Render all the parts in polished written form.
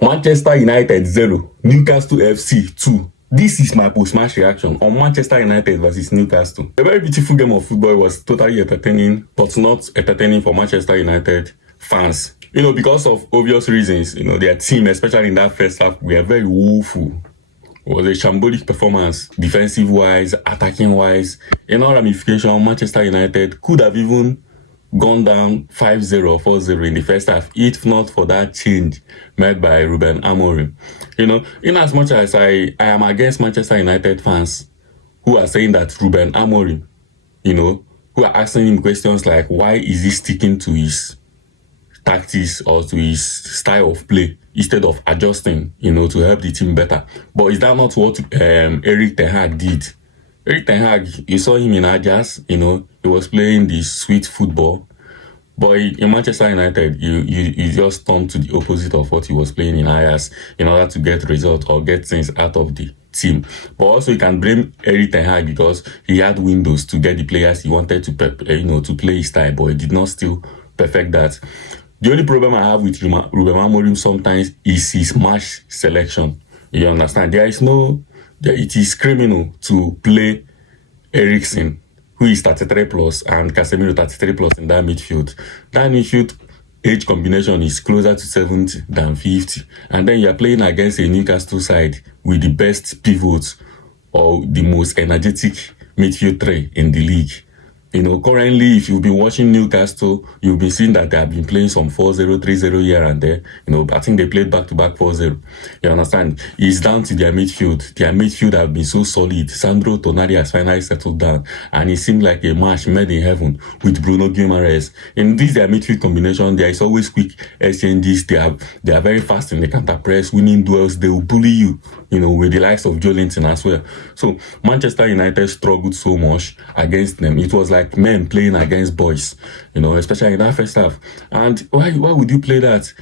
Manchester United 0, Newcastle FC 2. This is my post-match reaction on Manchester United versus Newcastle. A very beautiful game of football. It was totally entertaining, but not entertaining for Manchester United fans. Because of obvious reasons. Their team, especially in that first half, were very woeful. It was a shambolic performance, defensive-wise, attacking-wise. In all ramification, Manchester United could have even gone down 5-0 or 4-0 in the first half, if not for that change made by Ruben Amorim. In as much as I am against Manchester United fans who are saying that Ruben Amorim, who are asking him questions like, why is he sticking to his tactics or to his style of play instead of adjusting, to help the team better? But is that not what Erik ten Hag did? Erik ten Hag, you saw him in Ajax, he was playing this sweet football. But in Manchester United, you just turned to the opposite of what he was playing in Ajax in order to get results or get things out of the team. But also you can blame Erik ten Hag because he had windows to get the players he wanted to, to play his style, but he did not still perfect that. The only problem I have with Ruben Amorim sometimes is his match selection. You understand? It is criminal to play Eriksen, who is 33 plus, and Casemiro 33 plus in that midfield. That midfield age combination is closer to 70 than 50. And then you're playing against a Newcastle side with the best pivots or the most energetic midfield three in the league. Currently, if you've been watching Newcastle, you've been seeing that they have been playing some 4-0, 3-0 here and there. I think they played back-to-back 4-0. You understand? It's down to their midfield. Their midfield have been so solid. Sandro Tonali has finally settled down. And it seemed like a match made in heaven with Bruno Guimaraes. In this their midfield combination, there is always quick exchanges. They are very fast in the counter press, winning duels. They will bully you, with the likes of Joe Linton as well. So Manchester United struggled so much against them. It was like men playing against boys, especially in that first half. And why would you play that?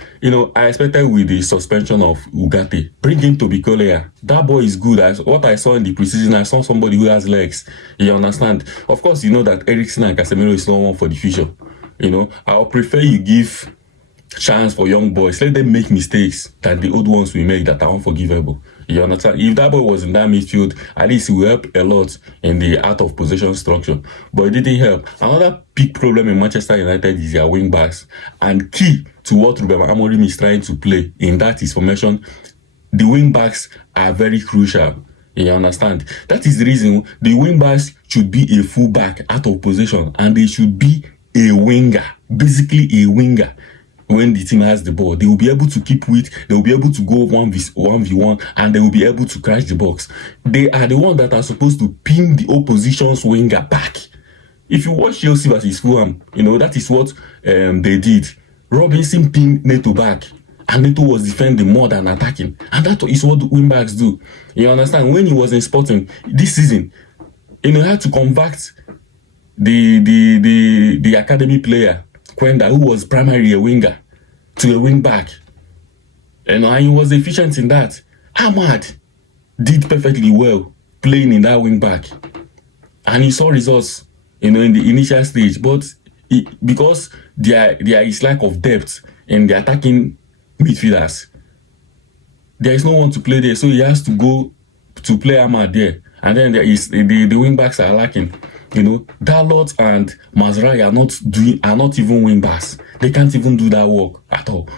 I expected with the suspension of Ugarte, bring him to Bicolea. That boy is good. As what I saw in the preseason, I saw somebody who has legs. You understand? Of course, that Eriksen and Casemiro is no one for the future. I'll prefer you give chance for young boys. Let them make mistakes than the old ones we make that are unforgivable. You understand? If that boy was in that midfield, at least it will help a lot in the out of possession structure. But it didn't help. Another big problem in Manchester United is their wing backs. And key to what Ruben Amorim is trying to play in that is formation, the wing backs are very crucial. You understand? That is the reason the wing backs should be a full back out of possession, and they should be a winger, basically a winger. When the team has the ball, they will be able to keep with, they will be able to go 1v1, and they will be able to crash the box. They are the ones that are supposed to pin the opposition's winger back. If you watch Chelsea versus Fulham, that is what they did. Robinson pinned Neto back, and Neto was defending more than attacking. And that is what the wing backs do. You understand? When he was in Sporting this season, he had to convert the academy player Quenda, who was primarily a winger, to a wing back. And he was efficient in that. Ahmad did perfectly well playing in that wing back. And he saw results, in the initial stage. But because there is lack of depth in the attacking midfielders, there is no one to play there. So he has to go to play Ahmad there. And then there is the wing backs are lacking. Dalot and Mazraoui are not even wing backs. They can't even do that work at all.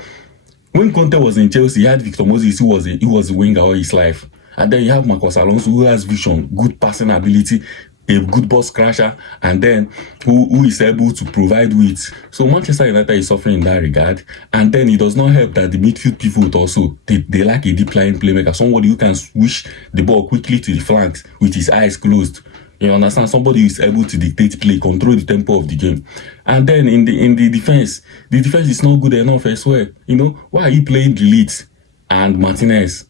When Conte was in Chelsea, he had Victor Moses, who was a winger all his life. And then you have Marcos Alonso, who has vision, good passing ability, a good box crasher, and then who is able to provide width. So Manchester United is suffering in that regard. And then it does not help that the midfield pivot also, they lack a deep lying playmaker, somebody who can swish the ball quickly to the flanks with his eyes closed. You understand? Somebody who is able to dictate play, control the tempo of the game. And then in the defense is not good enough as well. Why are you playing De Ligt and Martinez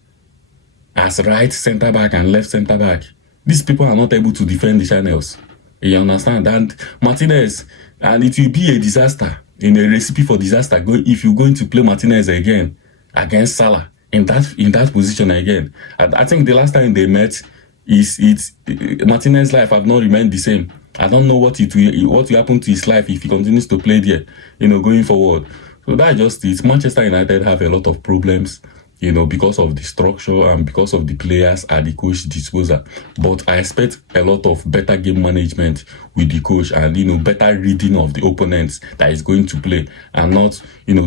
as right centre back and left centre back? These people are not able to defend the channels. You understand? And Martinez, and it will be a disaster, a recipe for disaster if you're going to play Martinez again against Salah in that position again. And I think the last time they met, Martinez's life have not remained the same. I don't know what will happen to his life if he continues to play there, going forward. So that's just it. Manchester United have a lot of problems. because of the structure and because of the players at the coach disposal. But I expect a lot of better game management with the coach and, better reading of the opponents that is going to play and not,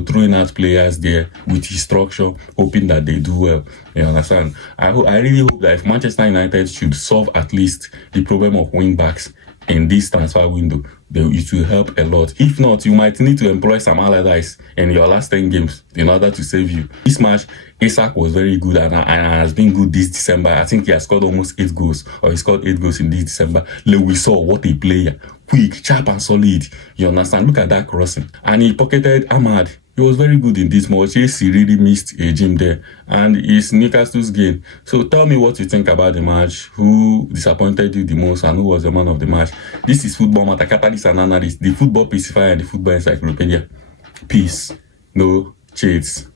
throwing out players there with his structure, hoping that they do well. You understand? I really hope that if Manchester United should solve at least the problem of wing backs in this transfer window, it will help a lot. If not, you might need to employ Sam Allardyce in your last 10 games in order to save you. This match, Isak was very good and has been good this December. I think he has scored almost 8 goals, or he scored 8 goals in this December. Lewis Saw, what a player. Quick, sharp and solid. You understand? Look at that crossing. And he pocketed Ahmad. He was very good in this match. He really missed a gym there. And it's Newcastle's game. So tell me what you think about the match. Who disappointed you the most and who was the man of the match? This is Football Matter, Catalyst and Analyst, the Football Pacifier and the Football Encyclopedia. Peace. No shades.